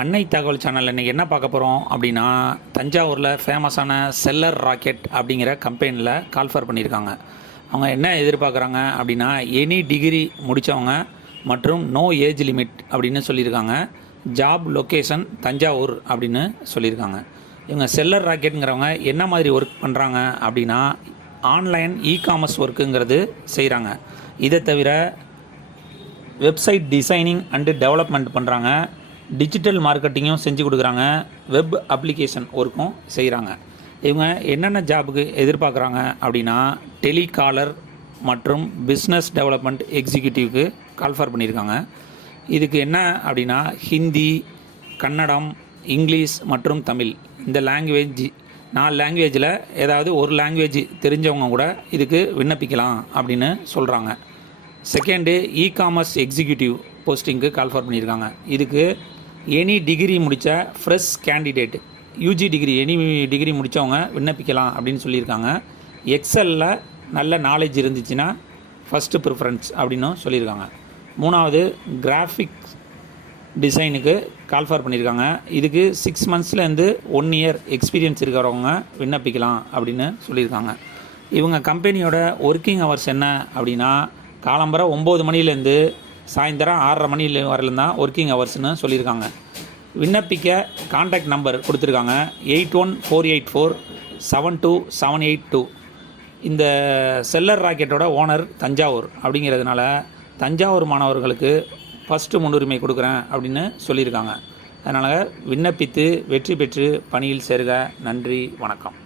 அன்னை தகவல் சேனலில் இன்றைக்கி என்ன பார்க்க போகிறோம் அப்படின்னா, தஞ்சாவூரில் ஃபேமஸான செல்லர் ராக்கெட் அப்படிங்கிற கம்பெனியில் கால்ஃபர் பண்ணியிருக்காங்க. அவங்க என்ன எதிர்பார்க்குறாங்க அப்படின்னா, எனி டிகிரி முடித்தவங்க மற்றும் நோ ஏஜ் லிமிட் அப்படின்னு சொல்லியிருக்காங்க. ஜாப் லொக்கேஷன் தஞ்சாவூர் அப்படின்னு சொல்லியிருக்காங்க. இவங்க செல்லர் ராக்கெட்டுங்கிறவங்க என்ன மாதிரி ஒர்க் பண்ணுறாங்க அப்படின்னா, ஆன்லைன் காமர்ஸ் ஒர்க்குங்கிறது செய்கிறாங்க. இதை தவிர வெப்சைட் டிசைனிங் அண்டு டெவலப்மெண்ட் பண்ணுறாங்க. டிஜிட்டல் மார்க்கெட்டிங்கும் செஞ்சு கொடுக்குறாங்க. வெப் அப்ளிகேஷன் ஒர்க்கும் செய்கிறாங்க. இவங்க என்னென்ன ஜாபுக்கு எதிர்பார்க்குறாங்க அப்படின்னா, டெலிகாலர் மற்றும் பிஸ்னஸ் டெவலப்மெண்ட் எக்ஸிக்யூட்டிவ்க்கு கால்ஃபர் பண்ணியிருக்காங்க. இதுக்கு என்ன அப்படின்னா, ஹிந்தி, கன்னடம், இங்கிலீஷ் மற்றும் தமிழ் இந்த லாங்குவேஜ் 4 லாங்குவேஜில் ஏதாவது ஒரு லாங்குவேஜ் தெரிஞ்சவங்க கூட இதுக்கு விண்ணப்பிக்கலாம் அப்படின்னு சொல்கிறாங்க. செகண்டு, காமர்ஸ் எக்ஸிக்யூட்டிவ் போஸ்டிங்க்கு கால்ஃபர் பண்ணியிருக்காங்க. இதுக்கு எனி டிகிரி முடித்த fresh candidate, UG degree any degree முடித்தவங்க விண்ணப்பிக்கலாம் அப்படின்னு சொல்லியிருக்காங்க. எக்ஸலில் நல்ல நாலேஜ் இருந்துச்சுன்னா ஃபஸ்ட்டு ப்ரிஃபரன்ஸ் அப்படின்னும் சொல்லியிருக்காங்க. 3வது, கிராஃபிக் டிசைனுக்கு கால்ஃபர் பண்ணியிருக்காங்க. இதுக்கு 6 மந்த்ஸ்லேருந்து 1 இயர் எக்ஸ்பீரியன்ஸ் இருக்கிறவங்க விண்ணப்பிக்கலாம் அப்படின்னு சொல்லியிருக்காங்க. இவங்க கம்பெனியோட ஒர்க்கிங் ஹவர்ஸ் என்ன அப்படின்னா, காலம்பரை 9 மணிலேருந்து சாயந்தரம் 6:30 மணி வரலும் தான் ஒர்க்கிங் ஹவர்ஸ்னு சொல்லியிருக்காங்க. விண்ணப்பிக்க கான்டாக்ட் நம்பர் கொடுத்துருக்காங்க, 8148472782. இந்த செல்லர் ராக்கெட்டோட ஓனர் தஞ்சாவூர் அப்படிங்கிறதுனால தஞ்சாவூர் மாணவர்களுக்கு ஃபஸ்ட்டு முன்னுரிமை கொடுக்குறேன் அப்படின்னு சொல்லியிருக்காங்க. அதனால் விண்ணப்பித்து வெற்றி பெற்று பணியில் சேருக. நன்றி, வணக்கம்.